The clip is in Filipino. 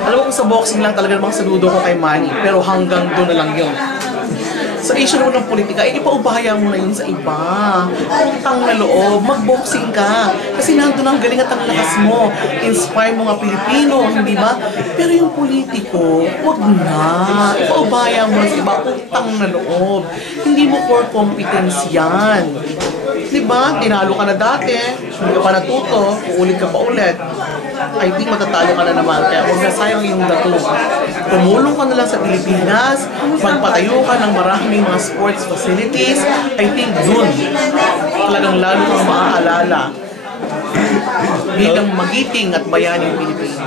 Alam mo kung sa boxing lang talaga namang saludo ko kay Manny, pero hanggang doon na lang yun. Sa issue naman ng politika, ipaubaya mo na yun sa iba. Utang na loob, mag-boxing ka. Kasi nandun ang galing at ang lakas mo. Inspire mo nga Pilipino, hindi ba? Pero yung politiko, wag na. Ipaubaya mo na sa iba, utang na loob. Hindi mo core competence yan. Di ba? Tinalo ka na dati, hindi ka pa natuto, uulit ka pa ulit. I think matatalo ka na naman. Kaya huwag na sayang yung dato. Tumulong ka na lang sa Pilipinas, magpatayo ka ng maraming mga sports facilities. I think dun, talagang lalo kang maaalala bilang magiting at bayaning Pilipino.